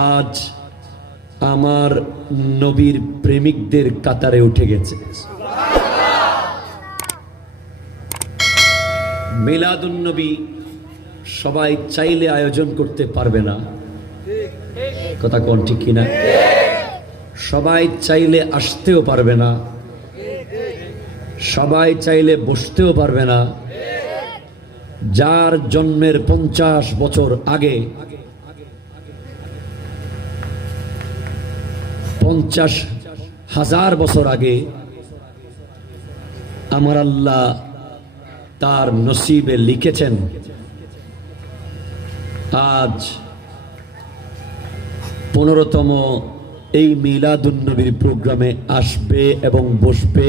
আজ আমার নবীর প্রেমিকদের কাতারে উঠে গেছে। মিলাদুন নবী সবাই চাইলে আয়োজন করতে পারবে না, কথা কোন ঠিক কিনা? সবাই চাইলে আসতেও পারবে না, সবাই চাইলে বসতেও পারবে না। যার জন্মের 50 বছর আগে, 50,000 বছর আগে আমার আল্লাহ তার নসিবে লিখেছেন আজ 15তম এই মিলাদুন নবীর প্রোগ্রামে আসবে এবং বসবে।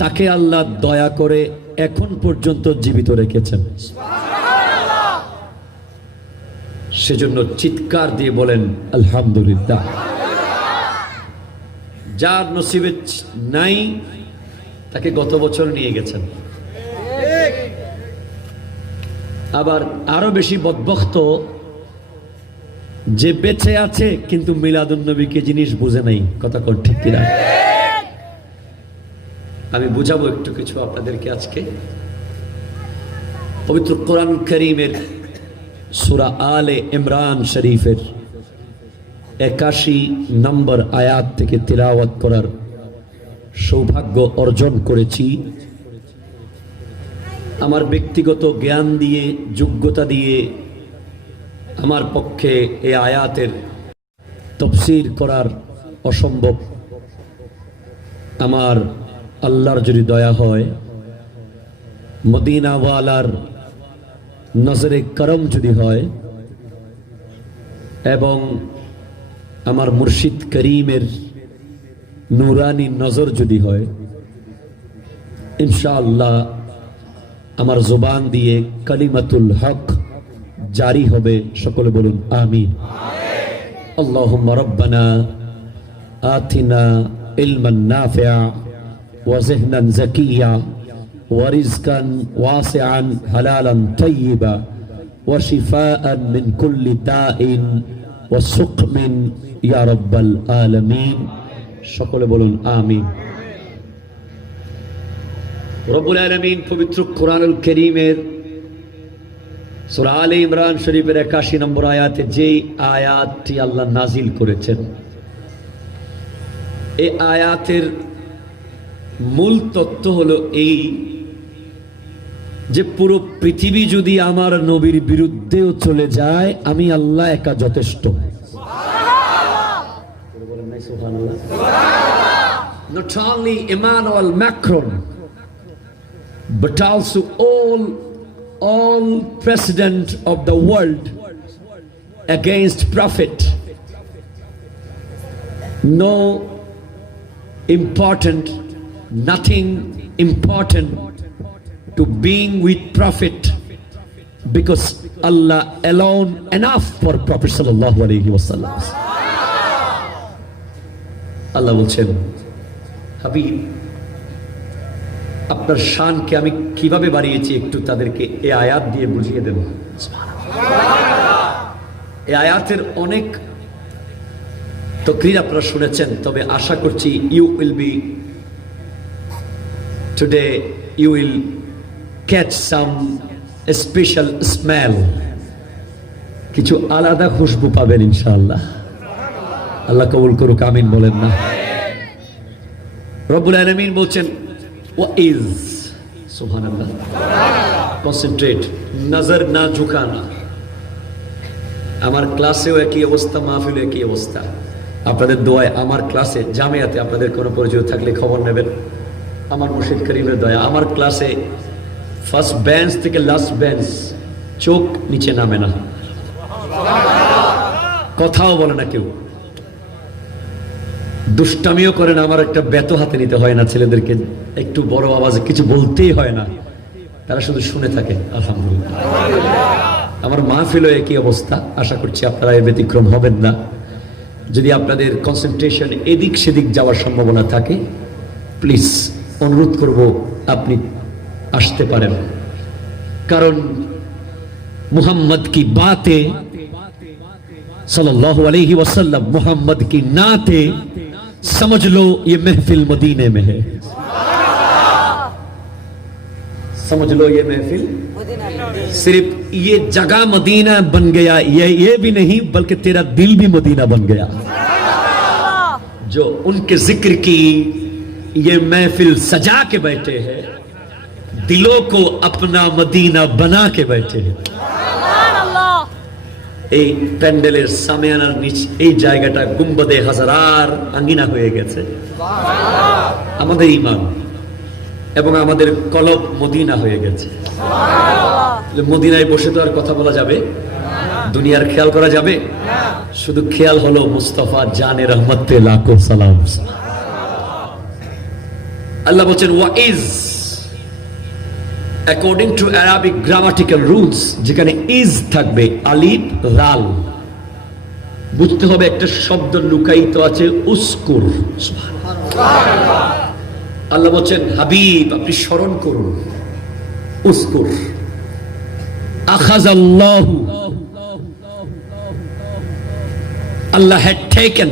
তাকে আল্লাহ দয়া করে এখন পর্যন্ত জীবিত রেখেছেন। সেজন্য চিৎকার দিয়ে বলেন আলহামদুলিল্লাহ। যার নসিবে নাই তাকে গত বছর নিয়ে গেছেন। আবার আরো বেশি বদবখত যে বেঁচে আছে কিন্তু মিলাদুন নবীকে জিনিস বুঝে নাই, কথা কোন ঠিক কিনা? আমি বুঝাবো একটু কিছু আপনাদেরকে আজকে। পবিত্র কোরআন কারীমের সূরা আলে ইমরান শরীফের 81 নম্বর আয়াত থেকে তিলাওয়াত করার সৌভাগ্য অর্জন করেছি। আমার ব্যক্তিগত জ্ঞান দিয়ে, যোগ্যতা দিয়ে আমার পক্ষে এই আয়াতের তাফসীর করার অসম্ভব। আমার আল্লাহর যদি দয়া হয়, মদিনাওয়ালার নজরে করম যদি হয় এবং আমার মুর্শিদ করিমের নুরানি নজর যদি হয়, ইনশাআল্লাহ আমার জবান দিয়ে কালিমাতুল হক জারি হবে। সকলে বলুন আমিন। আল্লাহুম্মা রাব্বানা আতিনা ইলমান নাফিআ ওয়া যিহনান যাকিয়্যা ওয়া রিজকান ওয়াসিআন হালালান তাইয়্যিবা ওয়া শিফাআন মিন কুল্লি দাইন ওয়া সুকমিন ইয়া রাব্বাল আলামিন। সকলে বলুন আমিন। রব্বুল আলামিন পবিত্র কোরআনুল কারীমের সূরা আলে ইমরান শরীফের 81 নম্বর আয়াতে যেই আয়াতটি আল্লাহ নাজিল করেছেন, এই আয়াতের মূল তত্ত্ব হলো এই যে পুরো পৃথিবী যদি আমার নবীর বিরুদ্ধেও চলে যায়, আমি আল্লাহ একা যথেষ্ট। Not only Emmanuel Macron, but also all president of the world against prophet. Nothing important to being with prophet, because Allah alone enough for Prophet sallallahu alaihi wasallam. Allah বলছেন, হাবিব আপনার শানকে আমি কিভাবে বাড়িয়েছি একটু তাদেরকে এই আয়াত দিয়ে বুঝিয়ে দেব। এই আয়াতের অনেক তাকরীর আপনারা শুনেছেন, তবে আশা করছি you will catch some special smell, কিছু আলাদা খুশবু পাবেন ইনশাআল্লাহ। আল্লাহ কবুল করুক, আমিন বলেন না। রব্বুল আলামিন বলছেন ওয়াইজ, সুবহানাল্লাহ, কনসেন্ট্রেট, নজর না ঝুঁকানা। আমার ক্লাসেও একই অবস্থা, মাহফিলে একই অবস্থা। আপনাদের দোয়ায় আমার ক্লাসে জামিয়াতে আপনাদের কোনো পরিচয় থাকলে খবর নেবেন। আমার মুর্শিদ করিমের দয়া, আমার ক্লাসে ফার্স্ট বেঞ্চ থেকে লাস্ট বেঞ্চ চোখ নিচে নামে না, কথাও বলে না কেউ, দুষ্টামিও করে না। আমার একটা বেত হাতে নিতে হয় না, ছেলেদেরকে একটু বড় আওয়াজে কিছু বলতেই হয় না, তারা শুধু শুনে থাকে। আলহামদুলিল্লাহ। আমার মাহফিলও একই অবস্থা, আশা করছি আপনারা এর ব্যতিক্রম হবেন না। যদি আপনাদের কনসেন্ট্রেশন এদিক সেদিক যাওয়ার সম্ভাবনা থাকে, প্লিজ অনুরোধ করব আপনি আসতে পারেন, কারণ মুহাম্মদ কি বাতে सल्लल्लाहु अलैहि वसल्लम मोहम्मद की नाते समझ लो ये महफिल मदीने में है। समझ लो ये महफिल सिर्फ ये जगह मदीना बन गया, ये भी नहीं बल्कि तेरा दिल भी मदीना बन गया। जो उनके जिक्र की ये महफिल सजा के बैठे हैं, दिलों को अपना मदीना बना के बैठे हैं। এই প্যান্ডেলের সামিয়ানার নিচ এই জায়গাটা গুম্বদে হাজারার আঙ্গিনা হয়ে গেছে আমাদের ঈমান এবং আমাদের কলব মদিনা হয়ে গেছে। মদিনায় বসে তো আর কথা বলা যাবে, দুনিয়ার খেয়াল করা যাবে? শুধু খেয়াল হলো মুস্তাফা জানে রহমত পে লাখো সালাম। আল্লাহ বলেন wise according to Arabic grammatical rules, যেখানে ইজ থাকবে আলিফ রাল, বুঝতে হবে একটা শব্দ লুকায়িত আছে উস্কুর। সুবহানাল্লাহ। আল্লাহ বলেন হাবিব আপনি স্মরণ করুন, উস্কুর। আখাযাল্লাহু, আল্লাহ had taken,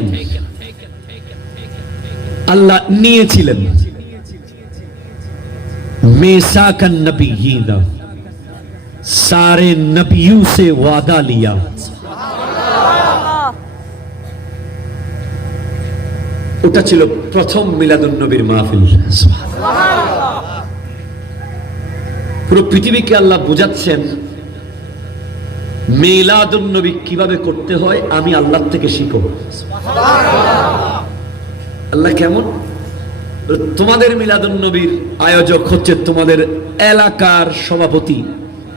আল্লাহ নিয়েছিলেন मेसाकन नबीयीना, सारे नबियों से वादा लिया। ওটা ছিল প্রথম মিলাদুন নবীর মাহফিল। পুরো পৃথিবীকে আল্লাহ বুঝাচ্ছেন মিলাদুন নবী কিভাবে করতে হয়, আমি আল্লাহ থেকে শিখো। আল্লাহ কেমন? তোমাদের মিলাদুন নবীর আয়োজক হচ্ছে তোমাদের এলাকার সভাপতি,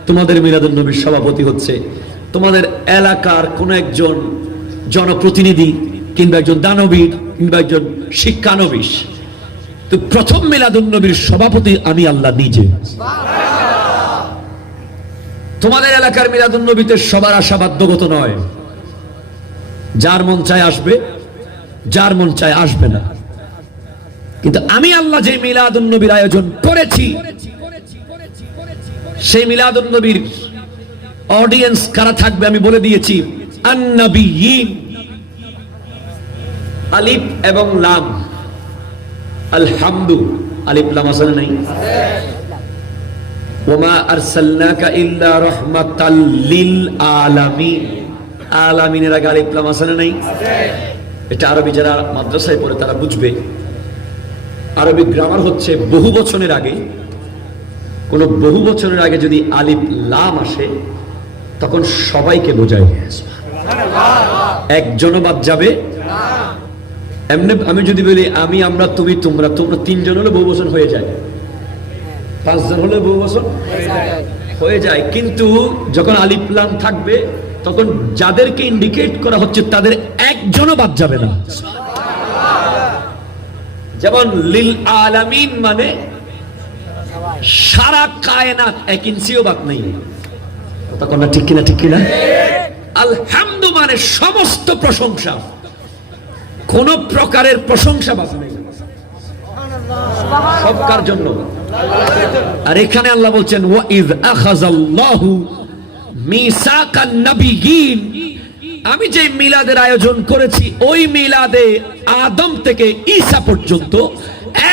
তোমাদের মিলাদুন নবীর সভাপতি হচ্ছে তোমাদের এলাকার কোন একজন জনপ্রতিনিধি কিংবা একজন দানবীর কিংবা একজন শিক্ষানবিশ। তো প্রথম মিলাদুন নবীর সভাপতি আমি আল্লাহ নিজে। তোমাদের এলাকার মিলাদুন নবীতে সবার আশা বাধ্যগত নয়, যার মন চায় আসবে, যার মন চায় আসবে না। কিন্তু আমি আল্লাহ যে মিলাদুন নবীর আয়োজন করেছি, সেই মিলাদুন নবীর অডিয়েন্স কারা থাকবে আমি বলে দিয়েছি। আন-নবিয়্যিন, আলিফ এবং লাম, আলহামদু, আলিফ লাম আছে না নাই? ওয়া মা আরসালনাকা ইল্লা রাহমাতাল লিল আলামিন, আলামিনের আগে আলিফ লাম আছে না নাই? এটা আরবি যারা মাদ্রাসায় পড়ে তারা বুঝবে। আরবি গ্রামার হচ্ছে বহু বচনের আগে, কোন বহু বচনের আগে যদি আলিফ লাম আসে তখন সবাইকে বোঝায়, একজনও বাদ যাবে এমনি। আমি যদি বলি আমি, আমরা, তুমি, তোমরা, তোমরা তিনজন হলে বহু বচন হয়ে যায়, পাঁচজন হলে বহু বচন হয়ে যায়। কিন্তু যখন আলিফ লাম থাকবে তখন যাদেরকে ইন্ডিকেট করা হচ্ছে তাদের একজনও বাদ যাবে না। যেমন লিল আলামিন মানে সারা কায়নাত, এক ইঞ্চিও বাদ নেই। তখন না ঠিক কিনা? ঠিক কিনা? আলহামদু মানে সমস্ত প্রশংসা, কোন প্রকারের প্রশংসা বাদ নেই, সব কার জন্য? আর এখানে আল্লাহ বলছেন ওয়াইজ আখাযাল্লাহু মিসাকান নাবিয়্যিন, আমি যে মিলাদের আয়োজন করেছি ওই মিলাদে আদম থেকে ঈসা পর্যন্ত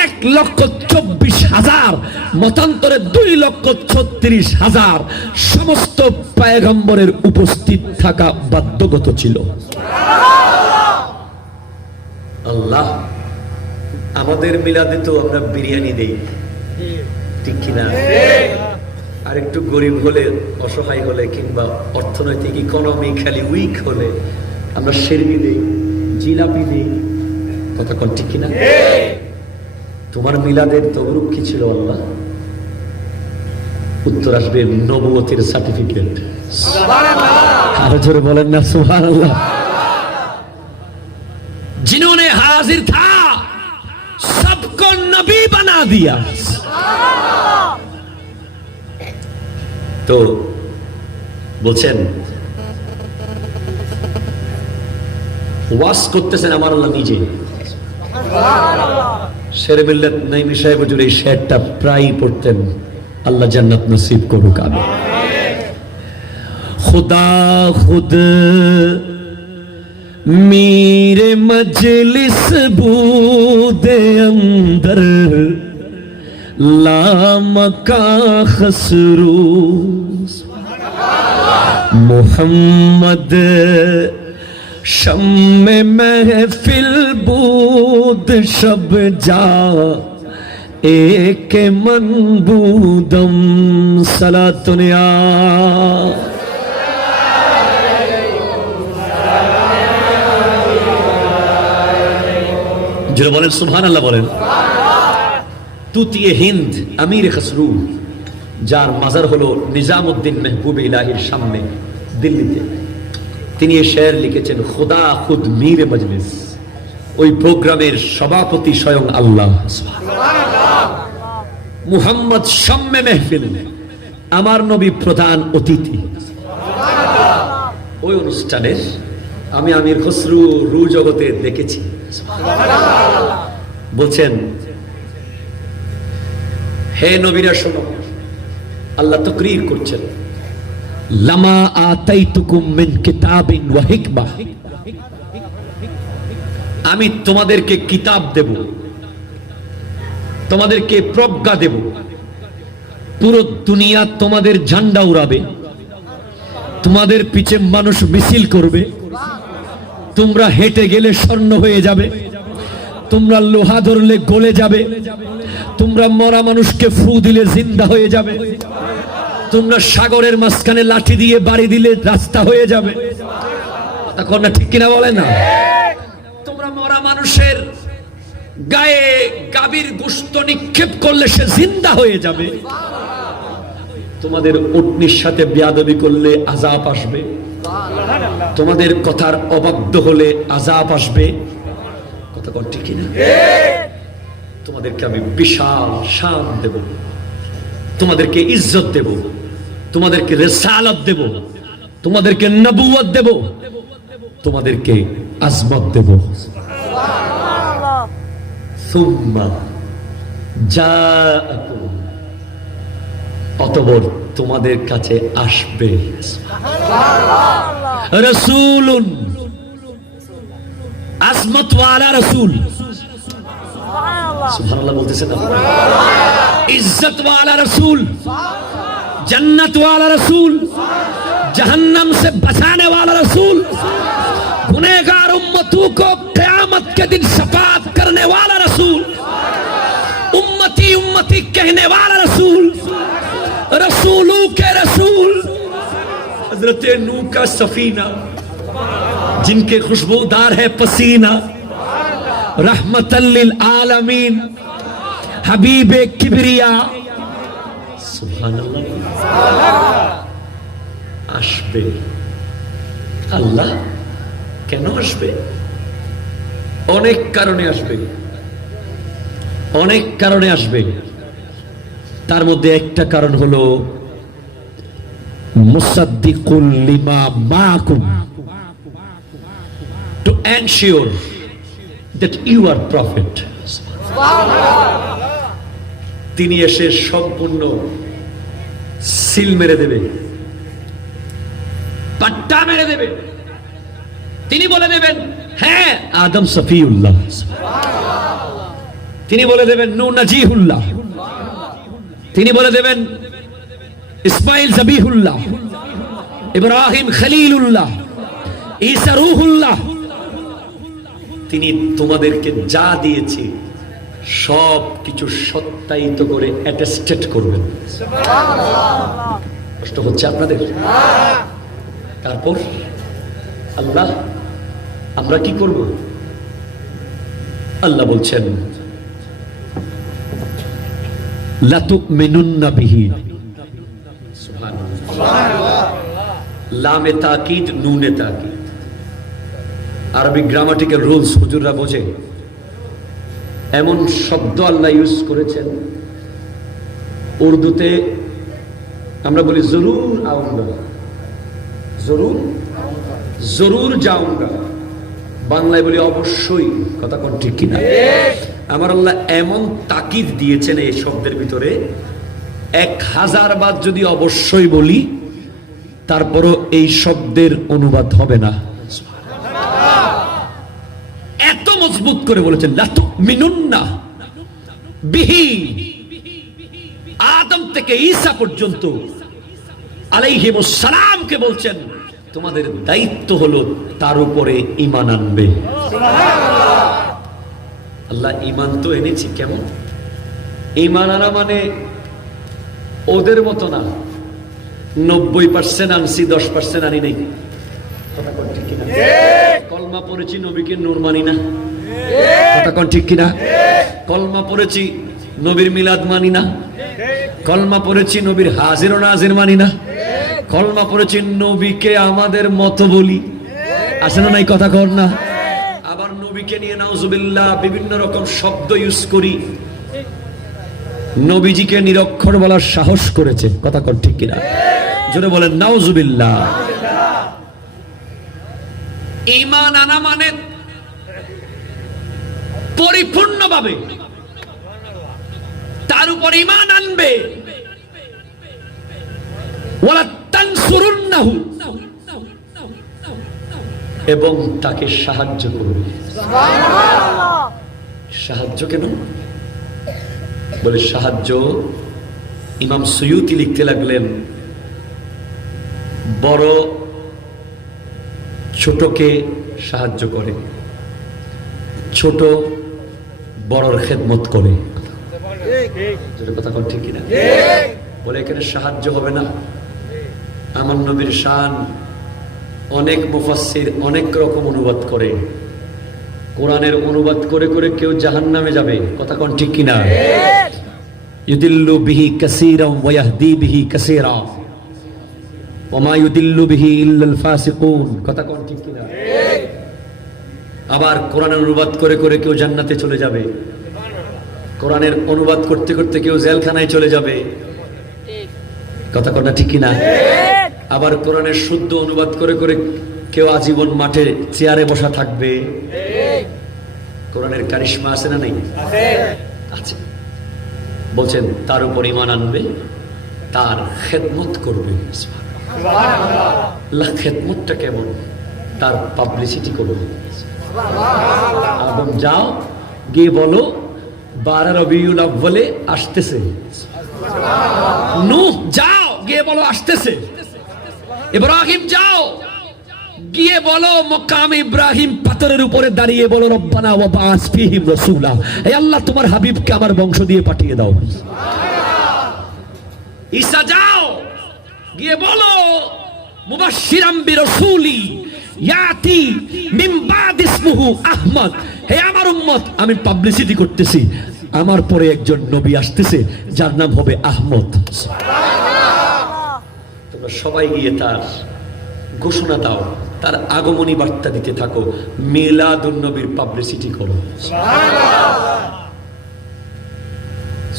1,24,000, মতান্তরে 2,36,000 সমস্ত পয়গম্বরের উপস্থিত থাকা বাধ্যগত ছিল। আল্লাহ, আমাদের মিলাদে তো আমরা বিরিয়ানি দেই, ঠিক কিনা? আর একটু গরিব হলে, অসহায় হলে কিংবা অর্থনৈতিক ইকোনমিক্যালি উইক হলে আমরা শেরবি দেই, জিলাপি দেই, কথা কোন ঠিক কিনা? তোমার মিলাদের তবরুক কি ছিল আল্লাহ? উত্তর আসবে নবুয়তের সার্টিফিকেট। আরো জোরে বলেন না সুবহানাল্লাহ। जिन्होंने हाजिर था सबको नबी बना दिया। তো বলছেন ওয়াজ করতেছেন আমার আল্লাহ নিজে। শের মিল্লাত নাইমি সাহেব হুজুর এই শেরটা প্রায় পড়তেন, আল্লাহ জান্নাত নসিব করুক। আমিন। खुदा खुद मेरे मजलिस बूदे अंदर लामका खसरू मोहम्मद शम्मे महफिल बूद शब जा एक मनबूदम सलातुनिया जो बोलें सुभान अल्लाह बोलें তুতিয়ে হিন্দ আমির খসরু যার মাজার হলো নিজামউদ্দিন মেহবুব ইলাহির সামনে দিল্লিতে তিনি এই শের লিখেছেন খোদা খুদ মীর মজলিস ওই প্রোগ্রামের সভাপতি স্বয়ং আল্লাহ সুবহানাল্লাহ মুহাম্মদ শাম্মে মেহফিল আমার নবী প্রধান অতিথি সুবহানাল্লাহ ওই অনুষ্ঠানের আমি আমির খসরু রু জগতে দেখেছি সুবহানাল্লাহ বলছেন হে নবীরা শোনো আল্লাহ তাকরীর করছেন লামা আতাইতুকুম মিন কিতাবিন ওয়া হিকমা আমি তোমাদেরকে কিতাব দেব তোমাদেরকে প্রজ্ঞা দেব পুরো দুনিয়া তোমাদের ঝান্ডা উড়াবে তোমাদের পিছে মানুষ মিছিল করবে তোমরা হেঁটে গেলে স্বর্ণ হয়ে যাবে তোমরা লোহা ধরলে গলে যাবে তোমরা মরা মানুষকে ফু দিলে জিন্দা হয়ে যাবে তোমরা সাগরের মাঝখানে লাঠি দিয়ে বাড়ি দিলে রাস্তা হয়ে যাবে তখন না ঠিক কিনা বলেন না তোমরা মরা মানুষের গায়ে গাভীর গোশত নিক্ষেপ করলে সে জিন্দা হয়ে যাবে তোমাদের উটনির সাথে বেয়াদবি করলে আযাব আসবে তোমাদের কথার অবাধ্য হলে আযাব আসবে কথা কোন ঠিক কিনা তোমাদেরকে আমি বিশাল শান দেব তোমাদেরকে ইজ্জত দেব তোমাদেরকে রিসালাত দেব তোমাদেরকে নবুয়ত দেব তোমাদেরকে আজমত দেব সুবহানাল্লাহ সুম্মা জাআকুম অতঃপর তোমাদের কাছে আসবে সুবহানাল্লাহ রাসূলুন আজমত ওয়ালা রাসূল সুবহানাল্লাহ বলতেছেন না इज्जत वाला रसूल जन्नत वाला रसूल जहन्नम से बचाने वाला रसूल गुनहगार उम्मतों को क़यामत के दिन शफाअत करने वाला रसूल उम्मती उम्मती कहने वाला रसूल रसूलों के रसूल हजरत नूह का सफीना जिनके खुशबूदार है पसीना रहमतल लिल आलमीन हबीबे किबरिया सुबहानाल्लाह আসবে আল্লাহ কেন আসবে অনেক কারণে আসবে অনেক কারণে আসবে তার মধ্যে একটা কারণ হলো মুসাদ্দিকুল lima Makum to ensure that you are prophet তিনি এসে সম্পূর্ণ সিল মেরে দেবে পাট্টা মেরে দেবে তিনি বলে দেবেন হ্যাঁ আদম সফিউল্লাহ তিনি বলে দেবেন নূহ নাজিহুল্লাহ তিনি বলে দেবেন ইসমাইল জবিহুল্লাহ ইব্রাহিম খলিলুল্লাহ ঈসা রূহুল্লাহ তিনি তোমাদেরকে যা দিয়েছি সব কিছু সত্যায়িত করে অ্যাটেস্টেড করবেন সুবহানাল্লাহ কষ্ট হচ্ছে আপনাদের তারপর আল্লাহ আমরা কি করব আল্লাহ বলছেন লা তুমিনুন্না বিহি সুবহানাল্লাহ লামে তাকিদ নুনে তাকিদ আরবি গ্রামাটিক্যাল রুলস হুজুররা বোঝে এমন শব্দ আল্লাহ ইউজ করেছেন উর্দুতে আমরা বলি জরুর আউঙ্গা জরুর জরুর যাউঙ্গা বাংলায় বলি অবশ্যই কথা কোন ঠিক কিনা আমার আল্লাহ এমন তাকিদ দিয়েছেন এই শব্দের ভিতরে 1000 বার যদি অবশ্যই বলি তারপরও এই শব্দের অনুবাদ হবে না করে বলেছেন লা তুমিনুন্না বিহি, আদম থেকে ঈসা পর্যন্ত আলাইহিমুস সালামকে বলছেন তোমাদের দায়িত্ব হলো তার উপরে ঈমান আনবে। আল্লাহ ঈমান তো এনেছি, কেমন ঈমান আনা মানে ওদের মতো না 90% আনছি 10% আনি নাই। কথা কোন ঠিক কিনা? কলমা পড়েছি নবীকে নূর মানি না। কথা কোন ঠিক কিনা? কলমা পড়েছি নবীর মিলাদ মানি না। কলমা পড়েছি নবীর হাজির ও নাজির মানি না। কলমা পড়েছি নবীকে আমাদের মতো বলি, আসে না নাই? কথা কর না। আবার নবীকে নিয়ে নাউজুবিল্লাহ বিভিন্ন রকম শব্দ ইউজ করি। নবীজিকে নিরক্ষর বলার সাহস করেছে। কথা কর ঠিক কিনা? জোরে বলেন নাউজুবিল্লাহ। ঈমান আনা মানে পরিপূর্ণভাবে তার উপর ঈমান আনবে। ওয়ালা তানসুরুন্নাহু, এবং তাকে সাহায্য করবে। সুবহানাল্লাহ। সাহায্য কেন বলে? সাহায্য ইমাম সুয়ুতি লিখতে লাগলেন, বড় ছোটকে সাহায্য করে, ছোট বড়র খেদমত করে। কথা কোন ঠিক কিনা? বলে এখানে সাহায্য হবে না। আমার নবীর শান অনেক মুফাসসির অনেক রকম অনুবাদ করে। কোরআনের অনুবাদ করে করে কেউ জাহান্নামে যাবে। কথা কোন ঠিক কিনা? ইউদিল্লু বিহি কাসীরা ওয়া ইয়াহদি বিহি কাসীরা ওয়া মা ইউদিল্লু বিহি ইল্লাল ফাসিকুন। কথা কোন ঠিক কিনা? আবার কোরআনের অনুবাদ করে করে কেউ জান্নাতে চলে যাবে। কোরআনের অনুবাদ করতে করতে কেউ জেলখানায় চলে যাবে। কথা কোন ঠিক কিনা? আবার কোরআনের শুদ্ধ অনুবাদ করে করে কেউ আজীবন মাঠে চেয়ারে বসা থাকবে। কোরআনের কারিশমা আছে না নাই? আছে। বলছেন তার উপর ঈমান আনবে, তার খেদমত করবে। সুবহানাল্লাহ। খেদমতটা কেমন? তার পাবলিসিটি করবে। সুবহানাল্লাহ। আদম যাও গিয়ে বলো 12 রবিউল আউয়ালে আসতেছে। সুবহানাল্লাহ। নূহ যাও গিয়ে বলো আসতেছে। ইব্রাহিম যাও গিয়ে বলো মকাম ইব্রাহিম পাথরের উপরে দাঁড়িয়ে বলো রব্বানা ওয়া বা'আস ফীহিম রাসূলা, হে আল্লাহ তোমার হাবিবকে আমার বংশ দিয়ে পাঠিয়ে দাও। সুবহানাল্লাহ। ঈসা যাও গিয়ে বলো মুবাশশিরাম বিরাসূলি ইয়াতি মিন বা'দ ইসমুহু আহমদ, হে আমার উম্মত আমি পাবলিসিটি করতেছি, আমার পরে একজন নবী আসতেছে যার নাম হবে আহমদ। সুবহানাল্লাহ। তোমরা সবাই গিয়ে তার ঘোষণা দাও, তার আগমনী বার্তা দিতে থাকো, মিলাদুন নবীর পাবলিসিটি করো। সুবহানাল্লাহ।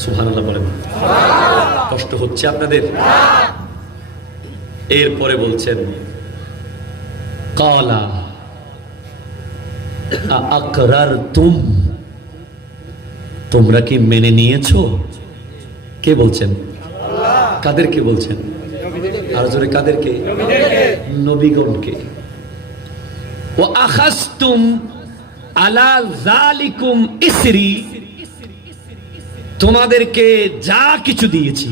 সুবহানাল্লাহ বলেন। সুবহানাল্লাহ। কষ্ট হচ্ছে আপনাদের? এরপরে বলছেন কালা আকরারতুম, তোমরা কি মেনে নিয়েছো? কে বলছেন? আল্লাহ। কাদেরকে বলছেন? আর জোরে কাদেরকে? নবীগণকে। ওয়া আখাযতুম আলা যালিকুম ইসরি, তোমাদেরকে যা কিছু দিয়েছি,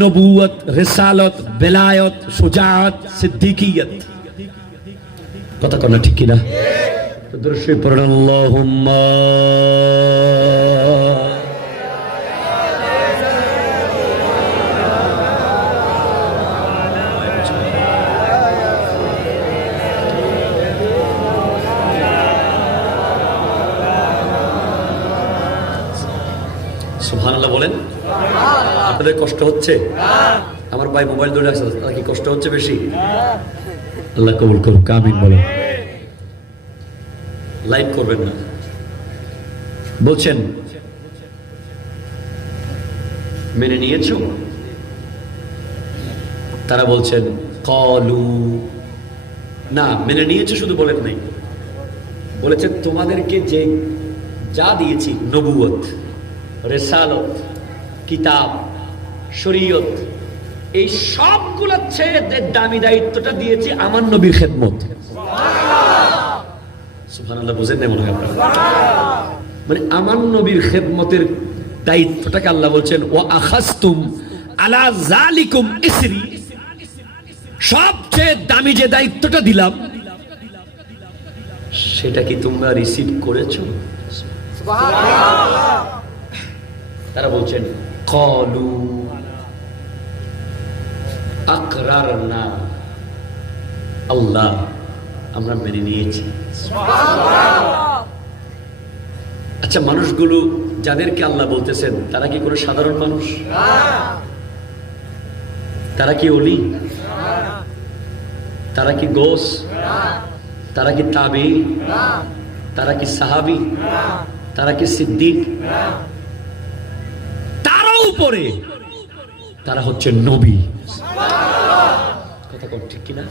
নবুয়ত, রিসালত, বেলায়ত, শুজাআত, সিদ্দিকিয়ত। কথা কোন ঠিক কিনা? দরুদ পড়ুন আল্লাহুম্মা সুবহানাল্লাহ বলেন। আপনাদের কষ্ট হচ্ছে? আমার ভাই মোবাইল ধরে আছে, তার কি কষ্ট হচ্ছে বেশি? আল্লাহ কবুল করুক, আমিন বলেন। লাইভ করবেন না। বলছেন মেনে নিয়েছো? তারা বলছেন কলু না, মেনে নিয়েছো শুধু বলেন নাই, বলেছেন তোমাদেরকে যে যা দিয়েছি, নবুয়ত, রিসালত, কিতাব, শরীয়ত, এই সবগুলো ছেড়ে দামি দায়িত্বটা দিয়েছি আমার নবীর খেদমত। সুবহানাল্লাহ, বুঝেন না মনে হয় আপনারা? মানে আমার নবীর খেদমতের দায়িত্বটাকে আল্লাহ বলছেন ওয়া আখাযতুম আলা যালিকুম ইসরি, সবচেয়ে দামি যে দায়িত্বটা দিলাম সেটা কি তোমরা রিসিভ করেছো? সুবহানাল্লাহ। তারা বলছেন ক্বালু আকরারনা, আল্লাহ আমরা মেনে নিয়েছি। আচ্ছা, মানুষগুলো যাদেরকে আল্লাহ বলতেছেন তারা কি কোনো সাধারণ মানুষ? তারা কি ওলি? তারা কি গোস? তারা কি তাবি? তারা কি সাহাবি? তারা কি সিদ্দিক? তারও উপরে তারা হচ্ছে নবী। কথা কোন ঠিক কিনা?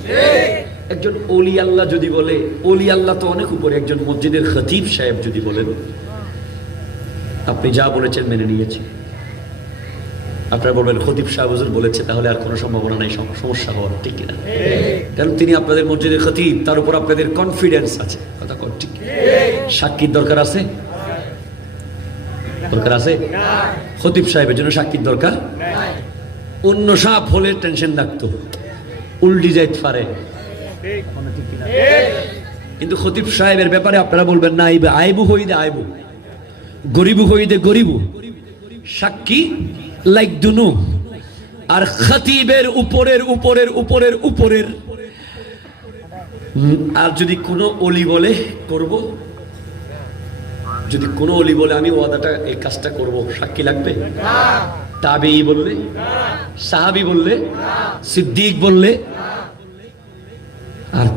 একজন ওলি আল্লাহ যদি বলে, ওলি আল্লাহ তো অনেক উপরে। একজন মসজিদের খতিব সাহেব যদি বলেন আপনি যা বলেছেন মেনে নিয়েছি, আপনারা বলবেন খতিব সাহেব হুজুর বলেছে, তাহলে আর কোনো সম্ভাবনা নাই সমস্যা হওয়ার, ঠিক কিনা? কারণ তিনি আপনাদের মসজিদের খতিব, তার উপর আপনাদের কনফিডেন্স আছে। কথা কোন ঠিক? সাক্ষীর দরকার আছে? দরকার আছে? খতিব সাহেবের জন্য সাক্ষীর দরকার? অন্য সাপ হলে টেনশন রাখতো, উল্টি যাইতে পারে, কিন্তু খতিব সাহেবের ব্যাপারে আপনারা বলবেন না আইবু হইদে আইবু, গরিবু হইদে গরিবু, সাক্ষী লাইক দুনু। আর খতিবের উপরের উপরের উপরের উপরের। আর যদি কোনো অলি বলে করব, যদি কোনো অলি বলে আমি ওয়াদাটা এই কাজটা করব, সাক্ষী লাগবে? তাবেঈ বললে, সাহাবী বললে, সিদ্দিক বললে। আর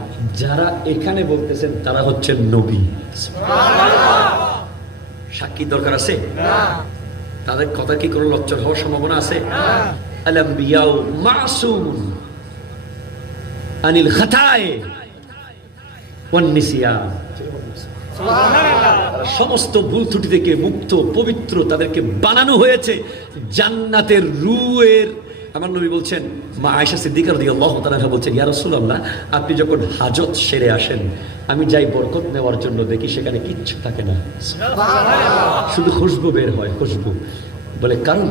যারা এখানে বলতেছেন তারা হচ্ছেন নবী। সাক্ষী দরকার আছে? তাদের কথা কি কোনো লজ্জা হওয়ার সম্ভাবনা আছে? আল আম্বিয়াউ মাসুমুন আনিল খাতায়ে ওয়ান নিসিয়ান। সমস্ত ভুল ত্রুটি থেকে মুক্ত, পবিত্র, তাদেরকে বানানো হয়েছে জান্নাতের রূহের। আমার নবী বলছেন, মা আয়েশা সিদ্দিকা রাদিয়াল্লাহু তাআলা বলছেন, ইয়া রাসূলুল্লাহ, আপনি যখন হাজত সেরে আসেন আমি যাই বরকত নেওয়ার জন্য, দেখি সেখানে কিচ্ছু থাকে না, শুধু খুশবু বের হয়, খুশবু। বলে কারণ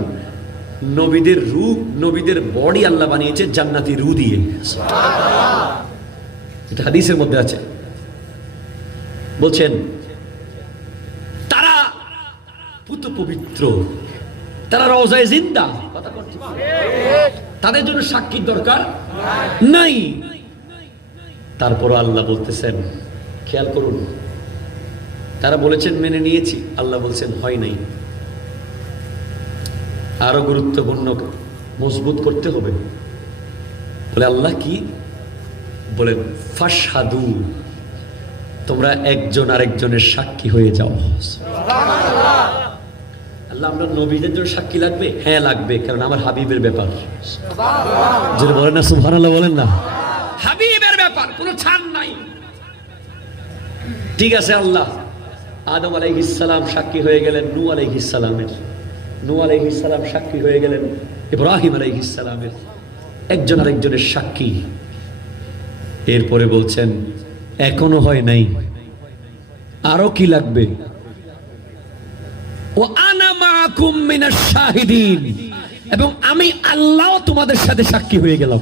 নবীদের রূহ, নবীদের বডি আল্লাহ বানিয়েছে জান্নাতি রূহ দিয়ে। এটা হাদিসের মধ্যে আছে। বলছেন তারা পুত পবিত্র, তারা রওজায়ে জিন্দা। তাদের জন্য সাক্ষীর দরকার নাই। তারপর আল্লাহ বলতেছেন, খেয়াল করুন, তারা বলেছেন মেনে নিয়েছি, আল্লাহ বলছেন হয় নাই, আরো গুরুত্বপূর্ণ মজবুত করতে হবে। বলে আল্লাহ কি বলেন? ফাশহাদু, তোমরা একজন আরেকজনের সাক্ষী হয়ে যাও। আল্লাহ, আমরা নবীদের জন্য সাক্ষী লাগবে? হ্যাঁ লাগবে, কারণ আমার হাবিবের ব্যাপার। যেটা বলেন না সুবহানাল্লাহ, বলেন না, হাবিবের ব্যাপার, কোনো ছাড় নাই। ঠিক আছে, আল্লাহ আদম আলাইহিস সালাম সাক্ষী হয়ে গেলেন নূহ আলাইহিস সালামের, নূহ আলাইহিস সালাম সাক্ষী হয়ে গেলেন ইব্রাহিম আলাইহিস সালামের, একজন আরেকজনের সাক্ষী। এরপরে বলছেন এখনো হয় নাই, আরো কি লাগবে? ও আনা মাআকুম মিনাশ শাহিদিন, এবং আমি আল্লাহ তোমাদের সাথে সাক্ষী হয়ে গেলাম।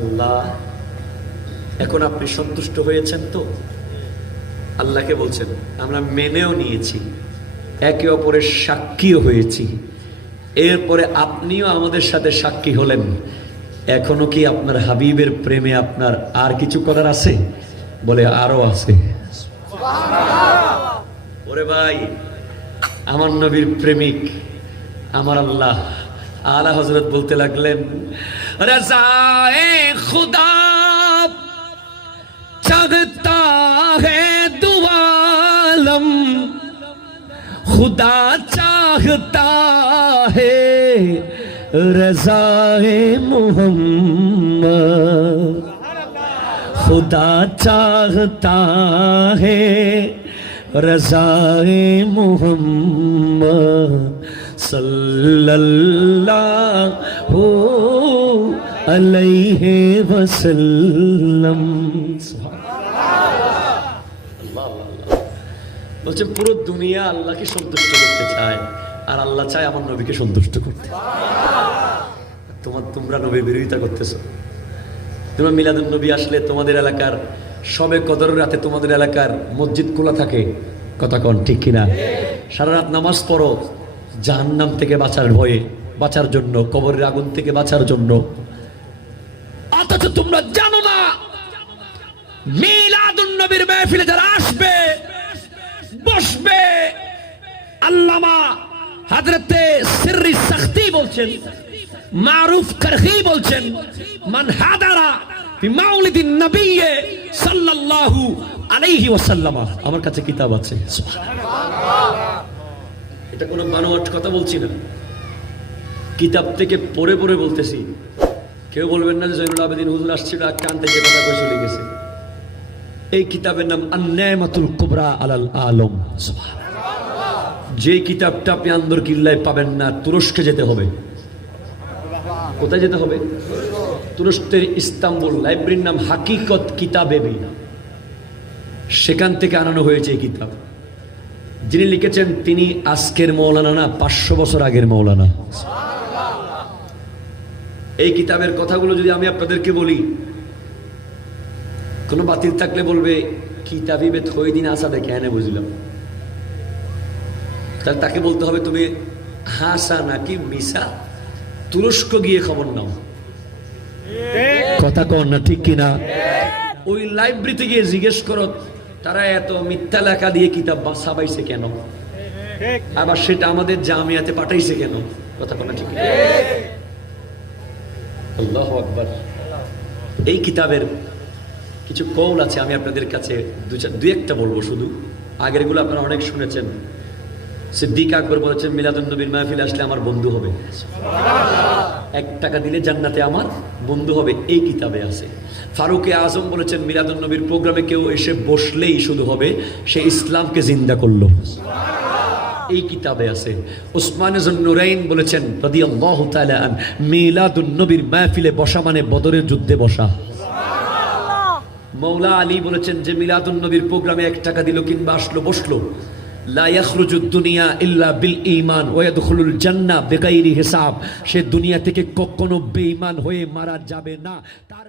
আল্লাহ, এখন আপনি সন্তুষ্ট হয়েছেন তো? আল্লাহকে বলছেন আমরা মেনেও নিয়েছি, একে অপরের সাক্ষীও হয়েছি, এরপরে আপনিও আমাদের সাথে সাক্ষী হলেন। এখনো কি আপনার হাবিবের প্রেমে আপনার আর কিছু করার আছে? বলে আরো আছে। ওরে ভাই, আমার নবীর প্রেমিক আমার আল্লাহ আলা হযরত বলতে লাগলেন, রাজায়ে খুদা চাহতা হ্যায় দুআলম, खुदा चाहता है रज़ाए मोहम्मद, खुदा चाहता है रज़ाए मोहम्मद सल्लल्लाहु अलैहि वसल्लम। আল্লাহ আল্লাহ বলছে পুরো দুনিয়া আল্লাহকে সন্তুষ্ট করতে চায়, আর আল্লাহ চায় আমার নবীকে সন্তুষ্ট করতে। তোমরা নবীর বিরোধিতা করতেছো। তোমরা মিলাদুন নবী আসলে তোমাদের এলাকার সবে কদর রাতে তোমাদের এলাকার মসজিদ খোলা থাকে, কথা কন ঠিক কিনা? সারা রাত নামাজ পড়ো জাহান্নাম থেকে বাঁচার ভয়ে, বাঁচার জন্য, কবরের আগুন থেকে বাঁচার জন্য। অথচ তোমরা জানো না মিলাদুন নবীর মাহফিলে যারা আসবে বসবে, আল্লামা হযরতে সিররি সখতি বলছেন, মারুফ কারখি বলছেন, মান হাদারা ফি মাউলিদিন নবী সাল্লাল্লাহু আলাইহি ওয়াসাল্লাম। আমার কাছে কিতাব আছে, সুবহানাল্লাহ। এটা কোনো বানোয়াট কথা বলছি না, কিতাব থেকে পড়ে পড়ে বলতেছি। কেউ বলবেন না যে জয়নুল আবেদিন হুজুর আসছিল আর কান থেকে কথা কই চলে গেছে। এই কিতাবের নাম আন-নি'মাতুল কুবরা আলাল আলম, সুবহানাল্লাহ। যে কিতাবটা আপনি আন্দর কিল্লায় পাবেন না, তুরস্কে যেতে হবে। কোথায় যেতে হবে? তুরস্কের ইস্তাম্বুল লাইব্রেরির নাম হাকিকত কিতাবেবি, সেখান থেকে আনানো হয়েছে এই কিতাব। যিনি লিখেছেন তিনি আজকের মৌলানা না, 500 বছর আগের মৌলানা। এই কিতাবের কথাগুলো যদি আমি আপনাদেরকে বলি, কোনো বাতিল থাকলে বলবে কিতাবি বে থই দিন আসা দেখে এনে বুঝলাম। তাহলে তাকে বলতে হবে তুমি হাসা নাকি মিসা, তুরস্ক গিয়ে খবর নাও, কথা কন না ঠিক কিনা? ওই লাইব্রেরিতে গিয়ে জিজ্ঞেস করো তারা এত মিথ্যা লেখা দিয়ে কিতাব ছাপাইছে কেন, আবার সেটা আমাদের জামিয়াতে পাঠাইছে কেন, কথা কন না ঠিক কিনা? আল্লাহু আকবার। এই কিতাবের কিছু কৌল আছে, আমি আপনাদের কাছে দুই একটা বলবো শুধু। আগেরগুলো আপনারা অনেক শুনেছেন। সিদ্দিক আকবর বলেছেন মিলাদুন নবীর মাহফিলে আসলে আমার বন্ধু হবে, 1 টাকা দিলে জান্নাতে আমার বন্ধু হবে, এই কিতাবে আছে। ফারুকে আজম বলেছেন মিলাদুন নবীর প্রোগ্রামে কেউ এসে বসলেই শুধু হবে সে ইসলামকে জিন্দা করলো, এই কিতাবে আছে। উসমানে যুন্নুরাইন বলেছেন রাদিয়াল্লাহু তাআলা আন মিলাদুন নবীর মাহফিলে বসা মানে বদরের যুদ্ধে বসা। মৌলা আলী বলেছেন যে মিলাদুন নবীর প্রোগ্রামে 1 টাকা দিল কিংবা আসলো বসলো, লা ইয়াখরুজুদ দুনিয়া ইল্লা বিল ঈমান ওয়া ইয়াদখুলুল জান্নাহ বিগাইরি হিসাব, সে দুনিয়া থেকে কখনো বেঈমান হয়ে মারা যাবে না। তার